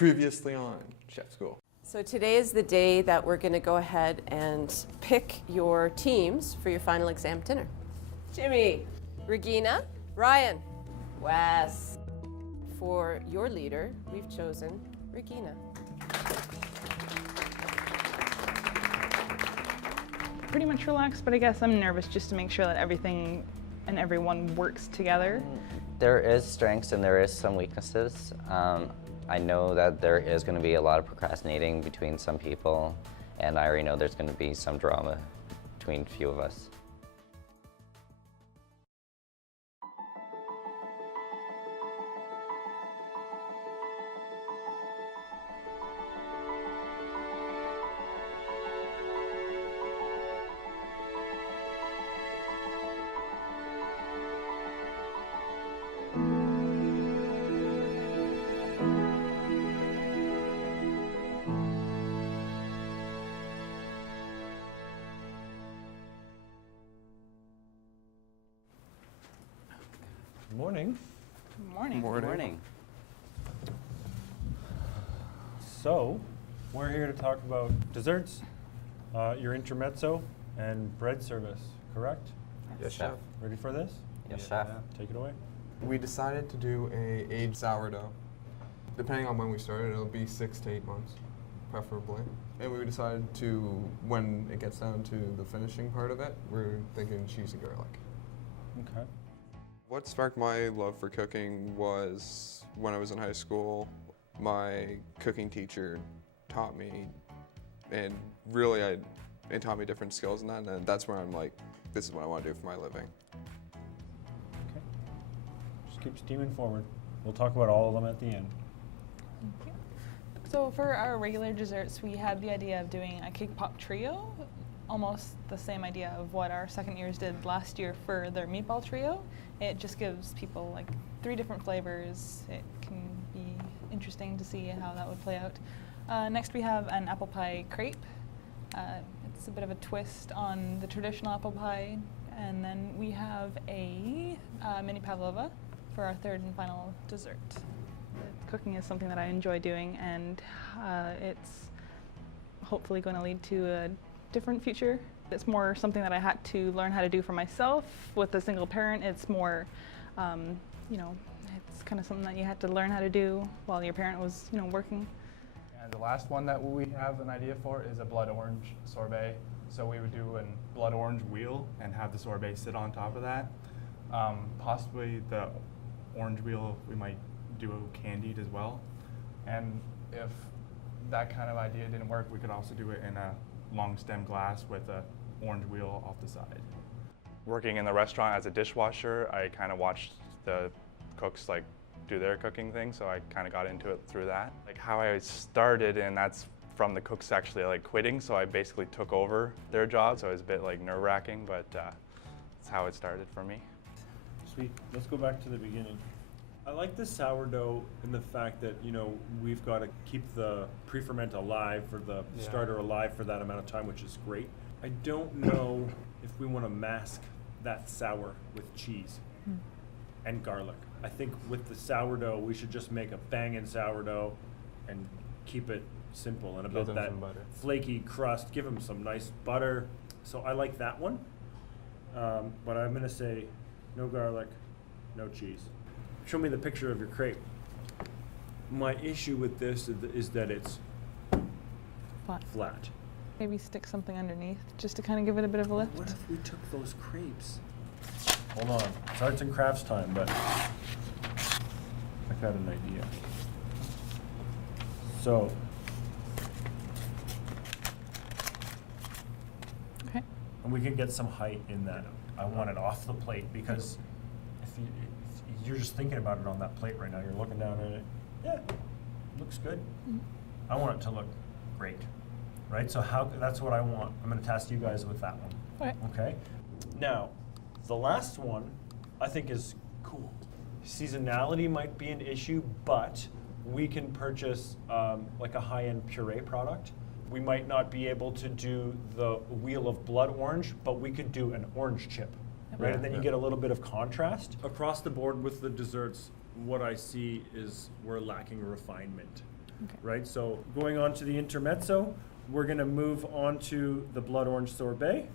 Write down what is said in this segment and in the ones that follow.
Previously on Chef School. So today is the day that we're going to go ahead and pick your teams for your final exam dinner. Jimmy, Regina, Ryan, Wes. For your leader, we've chosen Regina. Pretty much relaxed, but I guess I'm nervous just to make sure that everything and everyone works together. There is strengths and there is some weaknesses. I know that there is going to be a lot of procrastinating between some people, and I already know there's going to be some drama between a few of us. Morning. Morning. Morning. So, we're here to talk about desserts, your intermezzo, and bread service, correct? Yes, Chef. Ready for this? Yes, Chef. Take it away. We decided to do a aged sourdough. Depending on when we started, it'll be 6 to 8 months, preferably. And we decided to, when it gets down to the finishing part of it, we're thinking cheese and garlic. Okay. What sparked my love for cooking was when I was in high school, my cooking teacher taught me, and really it taught me different skills in that, and that's where I'm like, this is what I want to do for my living. Okay. Just keep steaming forward. We'll talk about all of them at the end. Thank you. So for our regular desserts, we had the idea of doing a cake pop trio, almost the same idea of what our second years did last year for their meatball trio. It just gives people like 3 different flavors. It can be interesting to see how that would play out. Next we have an apple pie crepe. It's a bit of a twist on the traditional apple pie. And then we have a mini pavlova for our third and final dessert. Cooking is something that I enjoy doing, and it's hopefully going to lead to a different future. It's more something that I had to learn how to do for myself. With a single parent, it's more, it's kind of something that you had to learn how to do while your parent was, working. And the last one that we have an idea for is a blood orange sorbet. So we would do a blood orange wheel and have the sorbet sit on top of that. Possibly the orange wheel, we might do candied as well. And if that kind of idea didn't work, we could also do it in a long stem glass with a orange wheel off the side. Working in the restaurant as a dishwasher, I kind of watched the cooks do their cooking thing, so I kind of got into it through that. How I started, and that's from the cooks actually quitting, so I basically took over their job, so it was a bit nerve-wracking, but that's how it started for me. Sweet. Let's go back to the beginning. I like the sourdough and the fact that, we've got to keep the pre-ferment alive, or the starter alive for that amount of time, which is great. I don't know if we want to mask that sour with cheese and garlic. I think with the sourdough, we should just make a banging sourdough and keep it simple, and about that flaky crust, give them some nice butter. So I like that one, but I'm going to say no garlic, no cheese. Show me the picture of your crepe. My issue with this is that it's flat. Maybe stick something underneath just to kind of give it a bit of a lift. What if we took those crepes? Hold on, it's arts and crafts time, but I've got an idea. So, Okay. and we can get some height in that. I want it off the plate, because if you're just thinking about it on that plate right now, you're looking down at it, yeah, looks good. I want it to look great, right? So that's what I want. I'm gonna task you guys with that one. Okay. Now, the last one I think is cool. Seasonality might be an issue, but we can purchase like a high-end puree product. We might not be able to do the wheel of blood orange, but we could do an orange chip, right? And then you get a little bit of contrast. Across the board with the desserts, what I see is we're lacking refinement. right? So going on to the intermezzo, we're gonna move on to the blood orange sorbet,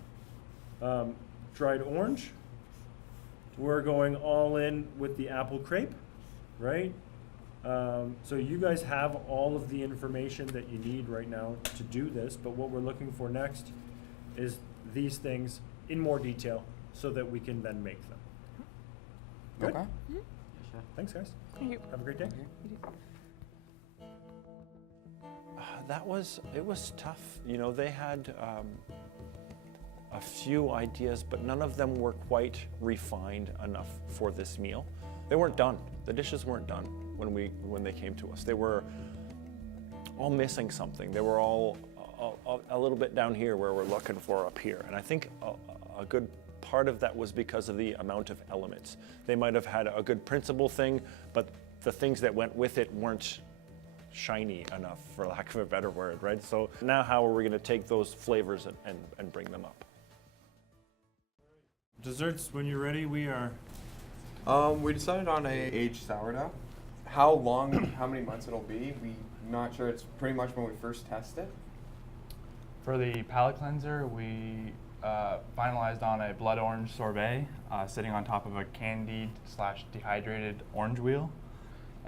dried orange. We're going all in with the apple crepe, right? So you guys have all of the information that you need right now to do this, but what we're looking for next is these things in more detail so that we can then make them. Good? Okay. Thanks, guys. Thank you. Have a great day. It was tough. You know, they had a few ideas, but none of them were quite refined enough for this meal. They weren't done. The dishes weren't done when they came to us. They were all missing something. They were all a little bit down here where we're looking for up here. And I think a good part of that was because of the amount of elements. They might have had a good principle thing, but the things that went with it weren't shiny enough, for lack of a better word, right? So now how are we going to take those flavors and bring them up? Desserts, when you're ready, we are. We decided on a aged sourdough. How many months it'll be, we're not sure. It's pretty much when we first test it. For the palate cleanser, we finalized on a blood orange sorbet sitting on top of a candied / dehydrated orange wheel.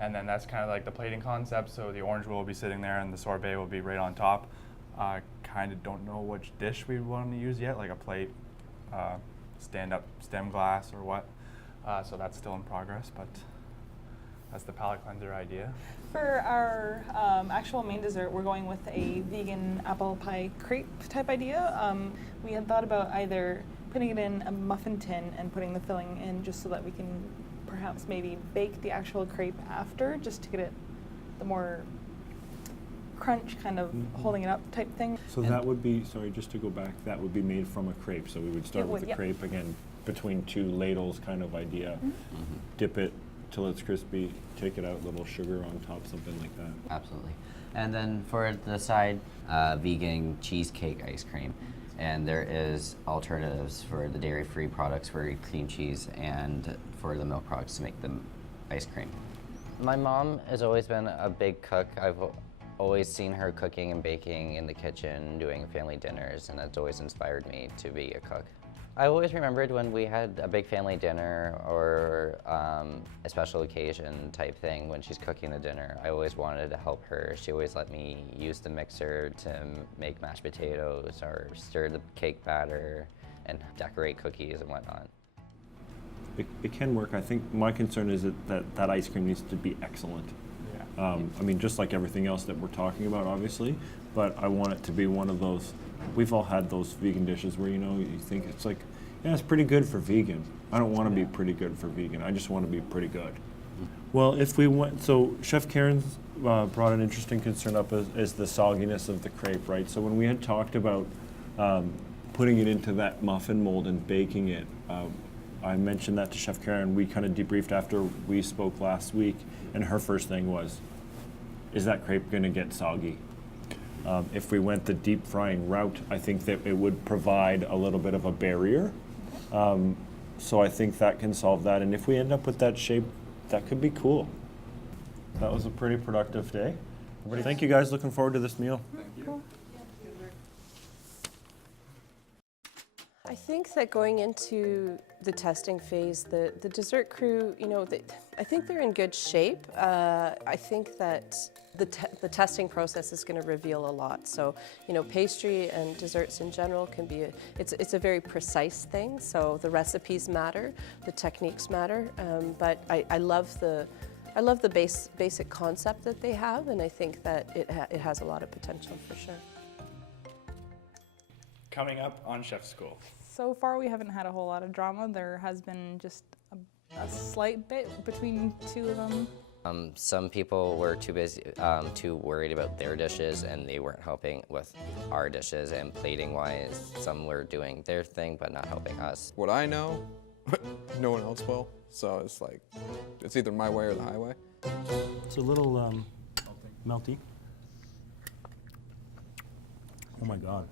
And then that's kind of like the plating concept. So the orange wheel will be sitting there and the sorbet will be right on top. Kind of don't know which dish we want to use yet, like a plate, stand-up stem glass or what. So that's still in progress, but that's the palate cleanser idea. For our actual main dessert, we're going with a vegan apple pie crepe type idea. We had thought about either putting it in a muffin tin and putting the filling in just so that we can perhaps maybe bake the actual crepe after, just to get it the more crunch kind of holding it up type thing. So that would be, sorry, just to go back, that would be made from a crepe. So we would start with the crepe again, between two ladles kind of idea. Dip it till it's crispy, take it out, little sugar on top, something like that. Absolutely. And then for the side, vegan cheesecake ice cream. And there is alternatives for the dairy-free products for cream cheese and for the milk products to make the ice cream. My mom has always been a big cook. I've always seen her cooking and baking in the kitchen, doing family dinners, and that's always inspired me to be a cook. I always remembered when we had a big family dinner or a special occasion type thing when she's cooking the dinner. I always wanted to help her. She always let me use the mixer to make mashed potatoes or stir the cake batter and decorate cookies and whatnot. It can work. I think my concern is that ice cream needs to be excellent. Yeah. I mean, just like everything else that we're talking about, obviously, but I want it to be one of those. We've all had those vegan dishes where, you know, you think it's like, yeah, it's pretty good for vegan. I don't want to be pretty good for vegan. I just want to be pretty good. Well, if we went, so Chef Karen's brought an interesting concern up is the sogginess of the crepe, right? So when we had talked about putting it into that muffin mold and baking it, I mentioned that to Chef Karen. We kind of debriefed after we spoke last week, and her first thing was, is that crepe going to get soggy? If we went the deep frying route, I think that it would provide a little bit of a barrier. So I think that can solve that. And if we end up with that shape, that could be cool. That was a pretty productive day. Thank you guys. Looking forward to this meal. Thank you. I think that going into the testing phase, the dessert crew, you know, I think they're in good shape. I think that the testing process is going to reveal a lot. So, you know, pastry and desserts in general can be it's a very precise thing. So the recipes matter, the techniques matter. But I love the basic concept that they have, and I think that it has a lot of potential for sure. Coming up on Chef School. So far, we haven't had a whole lot of drama. There has been just a slight bit between two of them. Some people were too busy, too worried about their dishes, and they weren't helping with our dishes. And plating-wise, some were doing their thing but not helping us. What I know, no one else will. So it's like, it's either my way or the highway. It's a little melty. Oh my God.